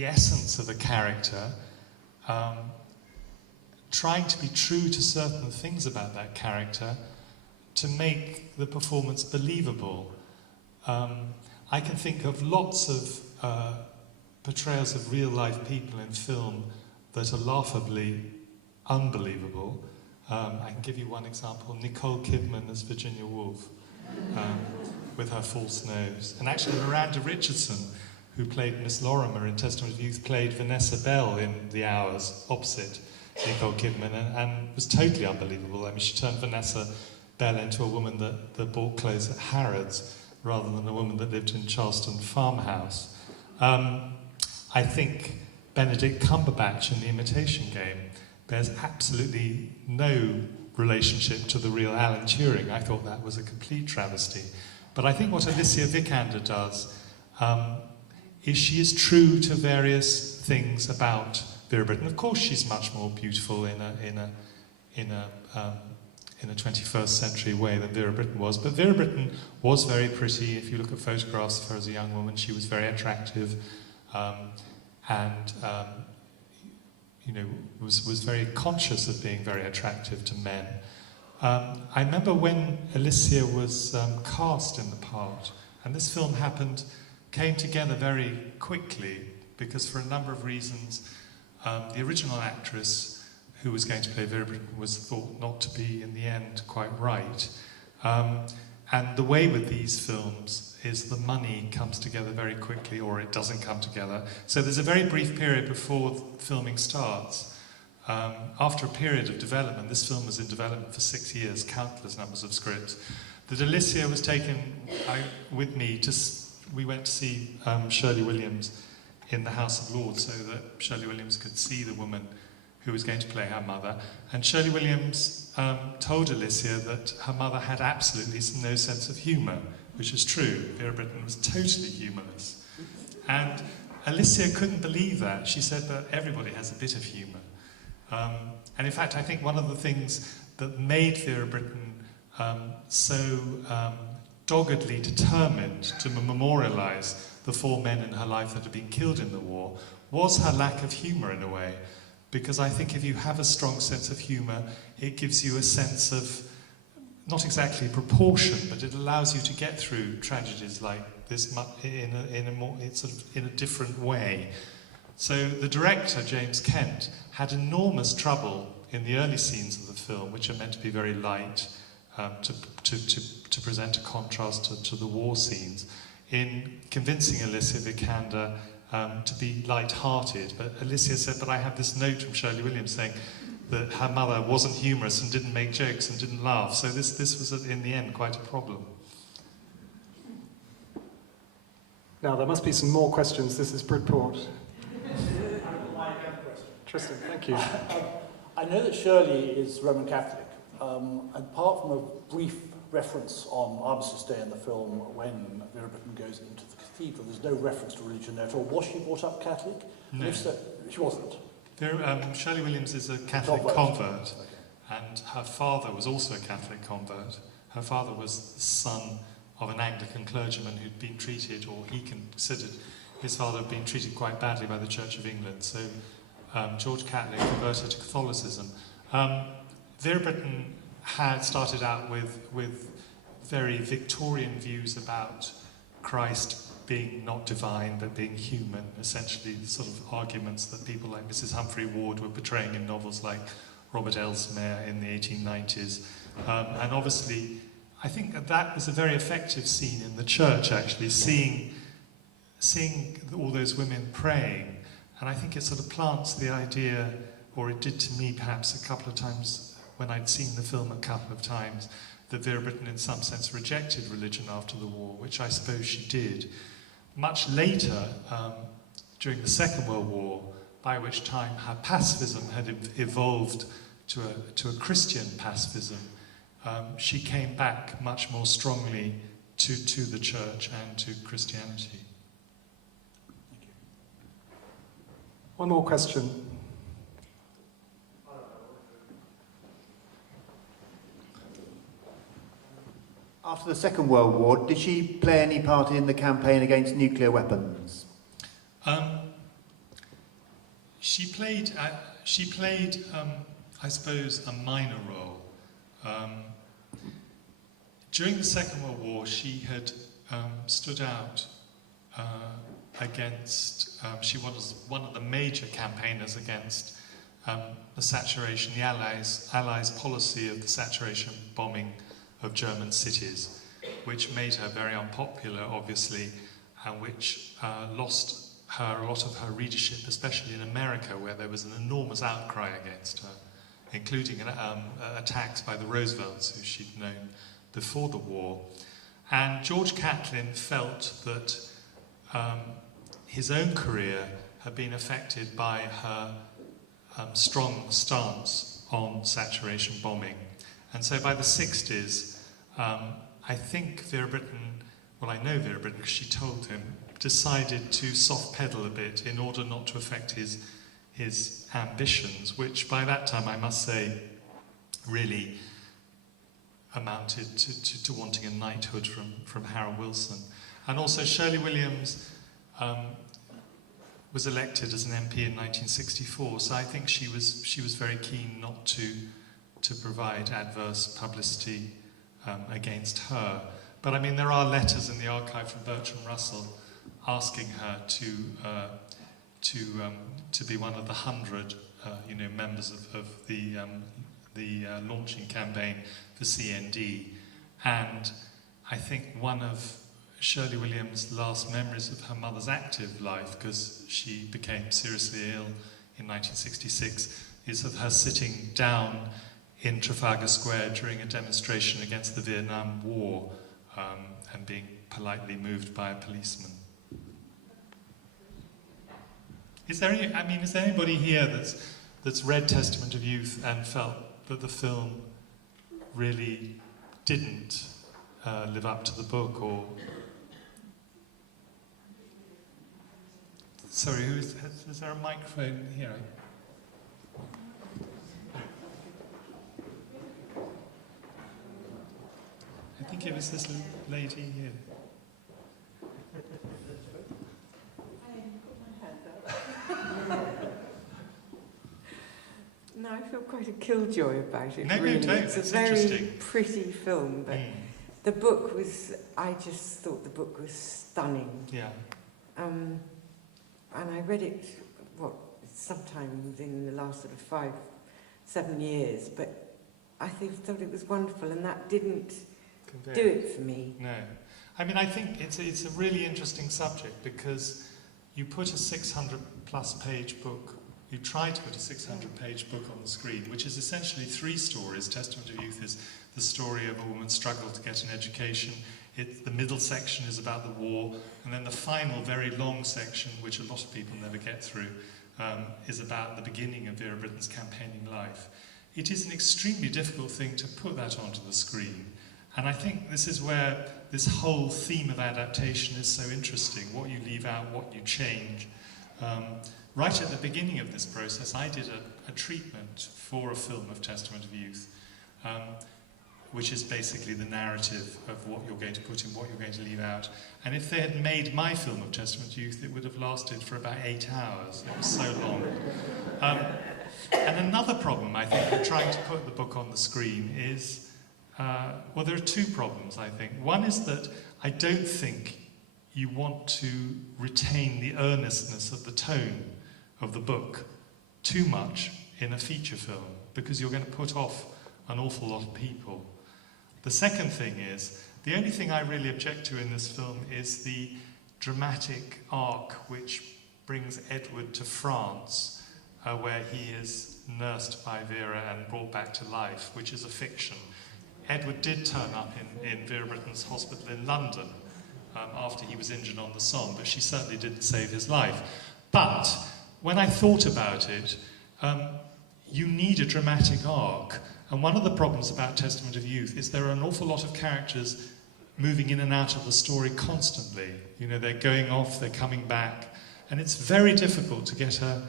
the essence of a character, trying to be true to certain things about that character to make the performance believable. I can think of lots of portrayals of real-life people in film that are laughably unbelievable. I can give you one example. Nicole Kidman as Virginia Woolf, with her false nose. And actually Miranda Richardson, who played Miss Lorimer in Testament of Youth, played Vanessa Bell in The Hours, opposite Nicole Kidman, and was totally unbelievable. I mean, she turned Vanessa Bell into a woman that bought clothes at Harrods, rather than a woman that lived in Charleston farmhouse. I think Benedict Cumberbatch in The Imitation Game bears absolutely no relationship to the real Alan Turing. I thought that was a complete travesty. But I think what Alicia Vikander does is she is true to various things about Vera Brittain. Of course, she's much more beautiful in a 21st century way than Vera Brittain was. But Vera Brittain was very pretty. If you look at photographs of her as a young woman, she was very attractive, and you know, was very conscious of being very attractive to men. I remember when Alicia was cast in the part, and this film came together very quickly, because for a number of reasons, the original actress who was going to play Vera Brittain was thought not to be, in the end, quite right. And the way with these films is the money comes together very quickly, or it doesn't come together. So there's a very brief period before filming starts. After a period of development, this film was in development for 6 years, countless numbers of scripts, that Alicia was taken with me we went to see Shirley Williams in the House of Lords, so that Shirley Williams could see the woman who was going to play her mother. And Shirley Williams told Alicia that her mother had absolutely no sense of humour, which is true. Vera Brittain was totally humorless. And Alicia couldn't believe that. She said that everybody has a bit of humour. And in fact, I think one of the things that made Vera Brittain so doggedly determined to memorialise the 4 men in her life that had been killed in the war was her lack of humour in a way. Because I think if you have a strong sense of humour, it gives you a sense of, not exactly proportion, but it allows you to get through tragedies like this in a different way. So the director, James Kent, had enormous trouble in the early scenes of the film, which are meant to be very light, to present a contrast to the war scenes, in convincing Alicia Vikander to be light-hearted. But Alicia said, but I have this note from Shirley Williams saying that her mother wasn't humorous and didn't make jokes and didn't laugh. So this was, in the end, quite a problem. Now, there must be some more questions. This is Bridport. Tristan, thank you. I know that Shirley is Roman Catholic. Apart from a brief reference on Armistice Day in the film when Vera Brittain goes into the cathedral, there's no reference to religion there at all. Was she brought up Catholic? No. If so, she wasn't. Shirley Williams is a Catholic convert, and her father was also a Catholic convert. Her father was the son of an Anglican clergyman who'd been treated, or he considered his father had been treated quite badly by the Church of England. So George Catlett converted to Catholicism. Vera Brittain had started out with very Victorian views about Christ being not divine but being human, essentially the sort of arguments that people like Mrs. Humphrey Ward were portraying in novels like Robert Elsmere in the 1890s. And obviously, I think that was a very effective scene in the church, actually, seeing all those women praying. And I think it sort of plants the idea, or it did to me perhaps a couple of times when I'd seen the film a couple of times, that Vera Brittain in some sense rejected religion after the war, which I suppose she did. Much later, during the Second World War, by which time her pacifism had evolved to a Christian pacifism, she came back much more strongly to the church and to Christianity. Thank you. One more question. After the Second World War, did she play any part in the campaign against nuclear weapons? She played, I suppose, a minor role. During the Second World War, she had stood out against. She was one of the major campaigners against the saturation, the Allies' policy of the saturation bombing of German cities, which made her very unpopular, obviously, and which lost her a lot of her readership, especially in America, where there was an enormous outcry against her, including attacks by the Roosevelts, who she'd known before the war. And George Catlin felt that his own career had been affected by her strong stance on saturation bombing. And so by the 60s, I think Vera Brittain, well, I know Vera Brittain because she told him, decided to soft pedal a bit in order not to affect his ambitions, which by that time, I must say, really amounted to wanting a knighthood from Harold Wilson. And also Shirley Williams was elected as an MP in 1964, so I think she was very keen not to provide adverse publicity against her. But I mean, there are letters in the archive from Bertram Russell asking her to be one of the 100, members of the launching campaign for CND. And I think one of Shirley Williams' last memories of her mother's active life, because she became seriously ill in 1966, is of her sitting down in Trafalgar Square during a demonstration against the Vietnam War and being politely moved by a policeman. Is there anybody here that's read Testament of Youth and felt that the film really didn't live up to the book, or... Sorry, is there a microphone here? I think it was this lady here. No, I feel quite a killjoy about it. No, really. you don't. It's a It's very interesting. pretty film, but the book was, I just thought the book was stunning. Yeah. And I read it, sometime within the last sort of 5-7 years, but I thought it was wonderful, and that didn't do it for me. No. I mean, I think it's a really interesting subject, because you put a 600-plus page book, you try to put a 600-page book on the screen, which is essentially 3 stories. Testament of Youth is the story of a woman's struggle to get an education. The middle section is about the war, and then the final, very long section, which a lot of people never get through, is about the beginning of Vera Brittain's campaigning life. It is an extremely difficult thing to put that onto the screen, and I think this is where this whole theme of adaptation is so interesting, what you leave out, what you change. Right at the beginning of this process, I did a treatment for a film of Testament of Youth, which is basically the narrative of what you're going to put in, what you're going to leave out. And if they had made my film of Testament of Youth, it would have lasted for about 8 hours. It was so long. And another problem, I think, with trying to put the book on the screen is, there are 2 problems, I think. One is that I don't think you want to retain the earnestness of the tone of the book too much in a feature film, because you're going to put off an awful lot of people. The second thing is, the only thing I really object to in this film is the dramatic arc which brings Edward to France, where he is nursed by Vera and brought back to life, which is a fiction. Edward did turn up in Vera Brittain's hospital in London after he was injured on the Somme, but she certainly didn't save his life. But when I thought about it, you need a dramatic arc. And one of the problems about Testament of Youth is there are an awful lot of characters moving in and out of the story constantly. You know, they're going off, they're coming back, and it's very difficult to get a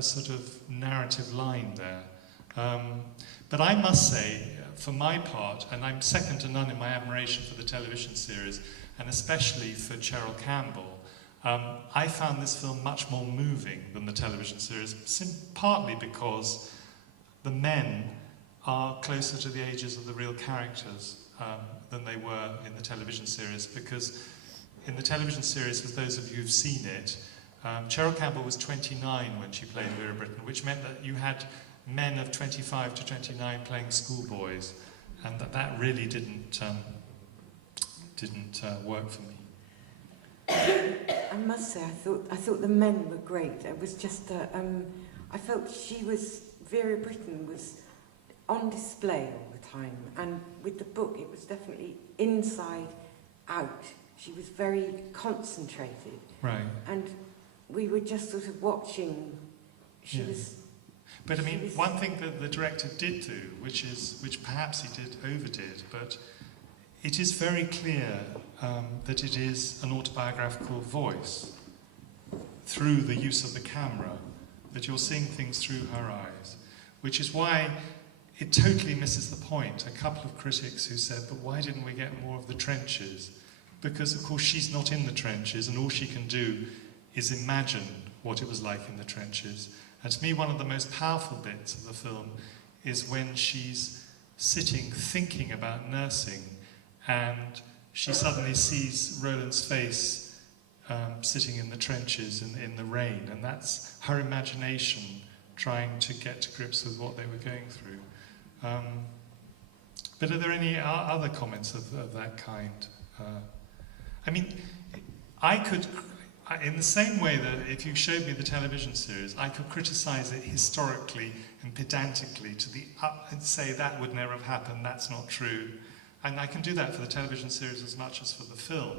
sort of narrative line there. But I must say, for my part, and I'm second to none in my admiration for the television series, and especially for Cheryl Campbell, I found this film much more moving than the television series, partly because the men are closer to the ages of the real characters than they were in the television series, because in the television series, for those of you who've seen it, Cheryl Campbell was 29 when she played Vera Brittain, which meant that you had men of 25 to 29 playing schoolboys, and that really didn't work for me. I must say, I thought the men were great. It was just, I felt Vera Brittain was on display all the time, and with the book, it was definitely inside out. She was very concentrated, Right. and we were just sort of watching. She Yeah. was. But I mean, She was- one thing that the director did do, which perhaps he overdid, but it is very clear that it is an autobiographical voice through the use of the camera, that you're seeing things through her eyes, which is why it totally misses the point. A couple of critics who said, but why didn't we get more of the trenches? Because, of course, she's not in the trenches, and all she can do is imagine what it was like in the trenches. And to me, one of the most powerful bits of the film is when she's sitting thinking about nursing, and she suddenly sees Roland's face sitting in the trenches in the rain, and that's her imagination trying to get to grips with what they were going through. But are there any other comments of that kind? I mean, in the same way that if you showed me the television series, I could criticize it historically and pedantically and say that would never have happened, that's not true. And I can do that for the television series as much as for the film.